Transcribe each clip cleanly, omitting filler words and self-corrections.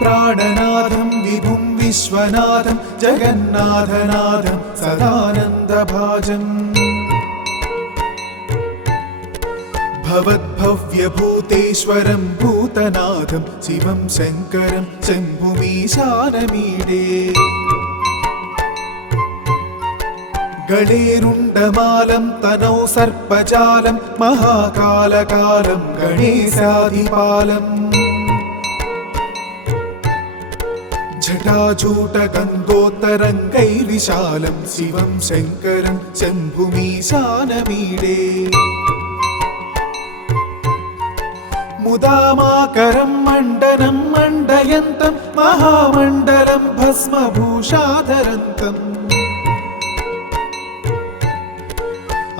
प्राणनाथं विभुं विश्वनाथं जगन्नाथनाथं सदानन्दभाजम् भवद्भव्यभूतेश्वरं भूतनाथं शिवं शङ्करं शम्भुमीशानमीडे गणेरुण्डमालं तनौ सर्पजालं महाकालकालं गणेशाधिपालम् जटाजूटगङ्गोत्तरङ्गैर्विशालं शिवं शङ्करं शम्भुमीशानमीडे मुदामाकरं मण्डनं मण्डयन्तं महामण्डलं भस्मभूषाधरन्तम्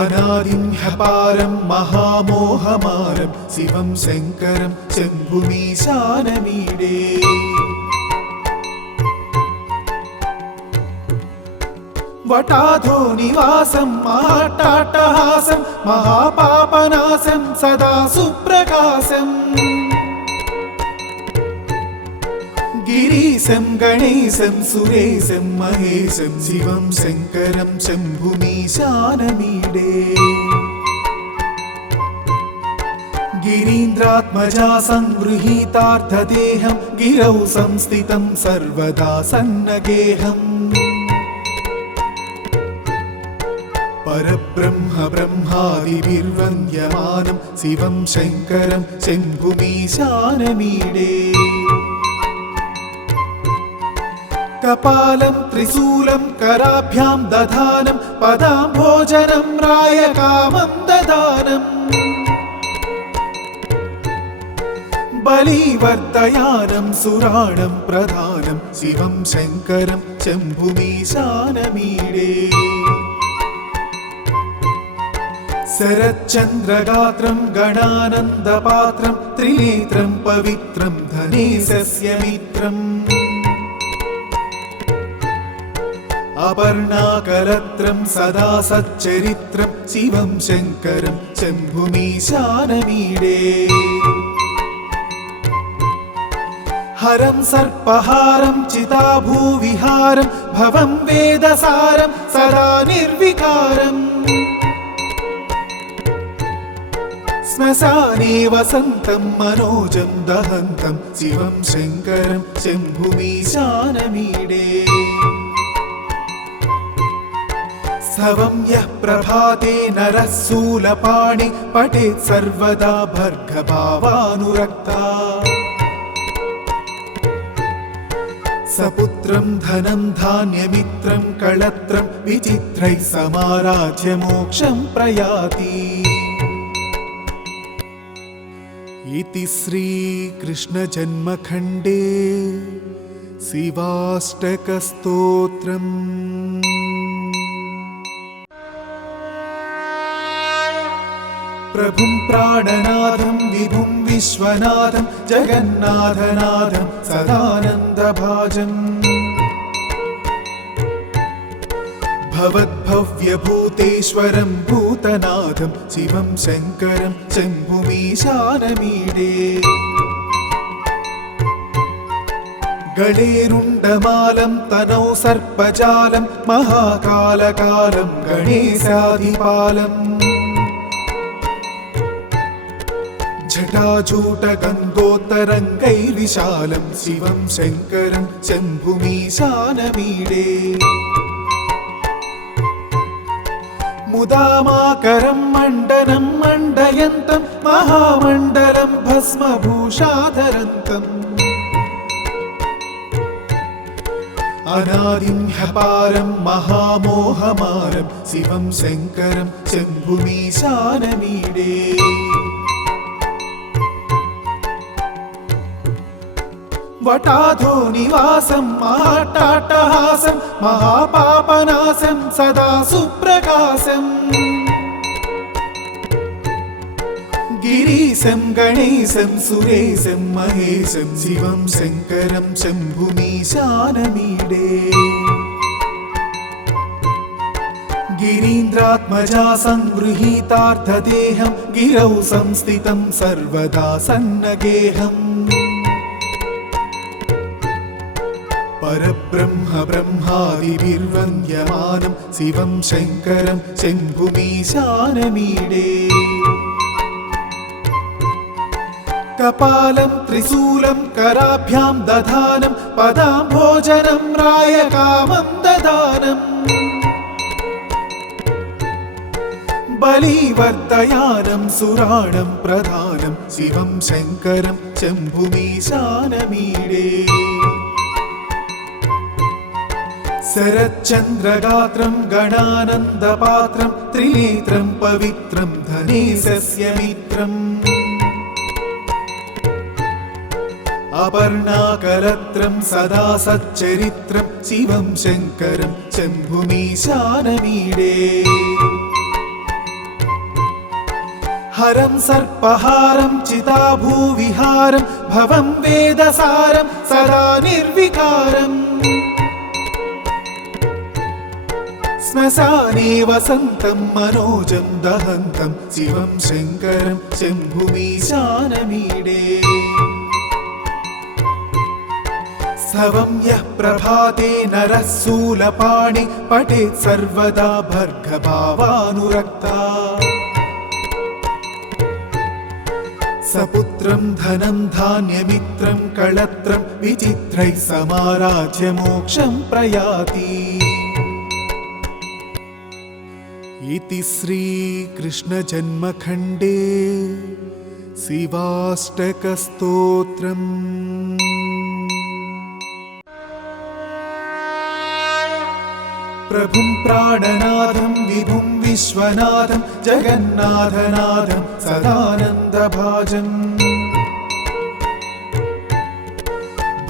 अनादिं ह्यपारं महामोहमारं शिवं शङ्करं शम्भुमीशानमीडे वटाधो निवासं महाट्टाट्टहासं महापापनाशं सदा सुप्रकाशं गिरीशं गणेशं सुरेशं महेशं शिवं शङ्करं शम्भुमीशानमीडे गिरीन्द्रात्मजा संगृहीतार्थदेहं गिरौ संस्थितं सर्वदा सन्नगेहम् परब्रह्म ब्रह्मादिभिर्वन्द्यमानं शिवं शङ्करं शम्भुमीशानमीडे कपालं त्रिशूलं कराभ्यां दधानं पदाम्भोजनं रायकामं ददानम् बलिवर्धयानं सुराणं प्रधानं शिवं शङ्करं शम्भुमीशानमीडे शरच्चन्द्रगात्रं गणानन्दपात्रं त्रिनेत्रं पवित्रं धनेशस्य मित्रम् अपर्णाकलत्रं सदा सच्चरित्रं शिवं शङ्करं शम्भुमीशानमीडे हरं सर्पहारं चिताभूविहारं भवं वेदसारं सदा निर्विकारम् श्मशाने वसन्तं मनोजं दहन्तं शिवं शङ्करं शम्भुमीशानमीडे स्तवं यः प्रभाते नरः शूलपाणि पठेत् सर्वदा भर्गभावानुरक्ता सपुत्रं धनं धान्यमित्रं कळत्रं विचित्रैः समाराध्य मोक्षं प्रयाति इति श्रीकृष्णजन्मखण्डे शिवाष्टकस्तोत्रम्। प्रभुं प्राणनाथं विभुं विश्वनाथं जगन्नाथनाथं सदानन्दभाजम् भवद्भव्यभूतेश्वरं भूतनाथं शिवं शङ्करं शम्भुमीशानमीडे गणेरुण्डमालं तनौ सर्पजालं महाकालकालं गणेशाधिपालम् जटाजूटगङ्गोत्तरङ्गैर्विशालं शिवं शङ्करं शम्भुमीशानमीडे मुदामाकरं मण्डनं मण्डयन्तं महामण्डलं भस्मभूषाधरन्तम् अनादिं ह्यपारं महामोहमारं शिवं शङ्करं शम्भुमीशानमीडे वटाधो निवासं महाट्टाट्टहासं महापापनाशं सदा सुप्रकाशम् गिरीशं गणेशं सुरेशं महेशं शिवं शङ्करं शम्भुमीशानमीडे गिरीन्द्रात्मजा संगृहीतार्थदेहं गिरौ संस्थितं सर्वदा सन्नगेहम् परब्रह्म ब्रह्मादिभिर्वन्द्यमानं शिवं शङ्करं शम्भुमीशानमीडे कपालं त्रिशूलं कराभ्यां दधानं पदाम्भोजनं रायकामं ददानम् बलिवर्धयानं सुराणं प्रधानं शिवं शङ्करं शम्भुमीशानमीडे शरच्चन्द्रगात्रं गणानन्दपात्रं त्रिनेत्रं पवित्रं धनेशस्य मित्रम् अपर्णाकलत्रं सदा सच्चरित्रं शिवं शङ्करं शम्भुमीशानमीडे हरं सर्पहारं चिताभूविहारं भवं वेदसारं सदा निर्विकारम् श्मशाने वसन्तं मनोजं दहन्तं शिवं शङ्करं शम्भुमीशानमीडे स्तवं यः प्रभाते नरः शूलपाणि पठेत् सर्वदा भर्गभावानुरक्ता सपुत्रं धनं धान्यमित्रं कळत्रं विचित्रैः समाराज्य मोक्षं प्रयाति इति श्रीकृष्णजन्मखण्डे शिवाष्टकस्तोत्रम् प्रभुं प्राणनाथं विभुं विश्वनाथं जगन्नाथनाथं सदानन्दभाजम्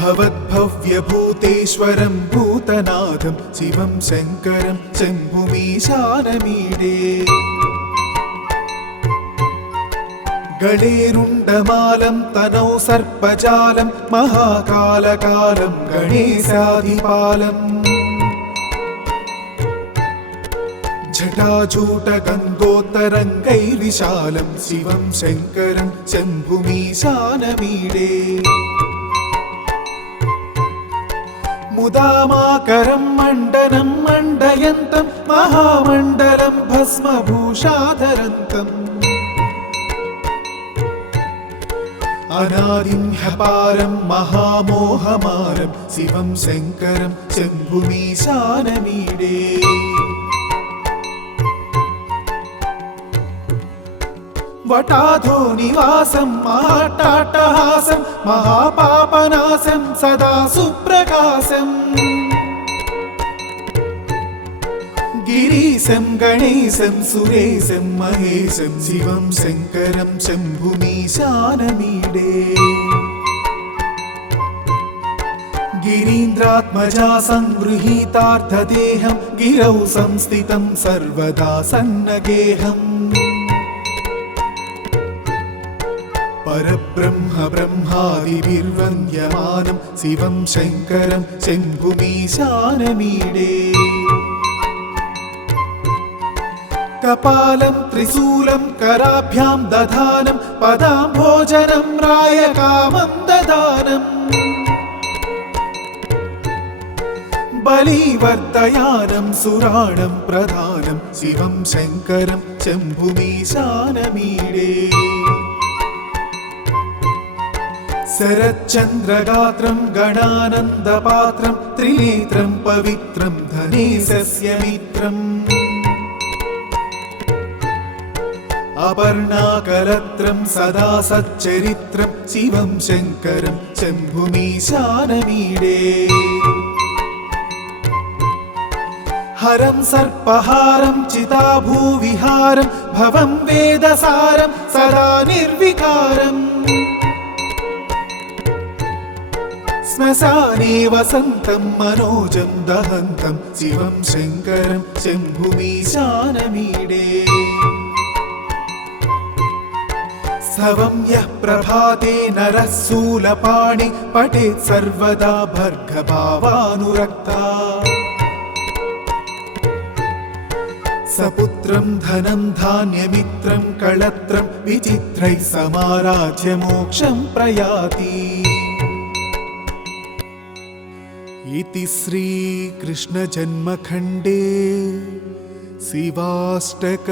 भवद्भव्यभूतेश्वरं भूतनाथं शिवं शङ्करं शम्भुमीशानमीडे गणेरुण्डमालं तनौ सर्पजालं महाकालकालं गणेशाधिपालम् जटाजूटगन्धोत्तरङ्गैर्विशालं शिवं शङ्करं शम्भुमीशानमीडे मुदामाकरं मण्डनं मण्डयन्तं महामण्डलं भस्मभूषाधरन्तम् अनादिं ह्यपारं महामोहमारं शिवं शङ्करं शम्भुमीशानमीडे वटाधो निवासं महाट्टाट्टहासं महापापनाशं सदा सुप्रकाशम् गिरीशं गणेशं सुरेशं महेशं शिवं शङ्करं शम्भुमीशानमीडे गिरीन्द्रात्मजा संगृहीतार्थदेहं गिरौ संस्थितं सर्वदा सन्नगेहम् परब्रह्म ब्रह्मादिभिर्वन्द्यमानं शिवं शङ्करं शम्भुमीशानमीडे कपालं त्रिशूलं कराभ्यां दधानं पदाम्भोजनं रायकामं ददानम् बलिवर्धयानं सुराणं प्रधानं शिवं शङ्करं शम्भुमीशानमीडे शरच्चन्द्रगात्रं गणानन्दपात्रं त्रिनेत्रं पवित्रं धनेशस्य मित्रम् अपर्णाकलत्रं सदा सच्चरित्रं शिवं शङ्करं शम्भुमीशानमीडे हरं सर्पहारं चिताभूविहारं भवं वेदसारं सदा निर्विकारम् श्मशाने वसन्तं मनोजं दहन्तं शिवं शङ्करं शम्भुमीशानमीडे स्तवं यः प्रभाते नरः शूलपाणि पठेत् सर्वदा भर्गभावानुरक्ता सपुत्रं धनं धान्यमित्रं कळत्रं विचित्रैः समाराज्य मोक्षं प्रयाति इति श्रीकृष्णजन्मखण्डे शिवाष्टकस्तोत्रम्।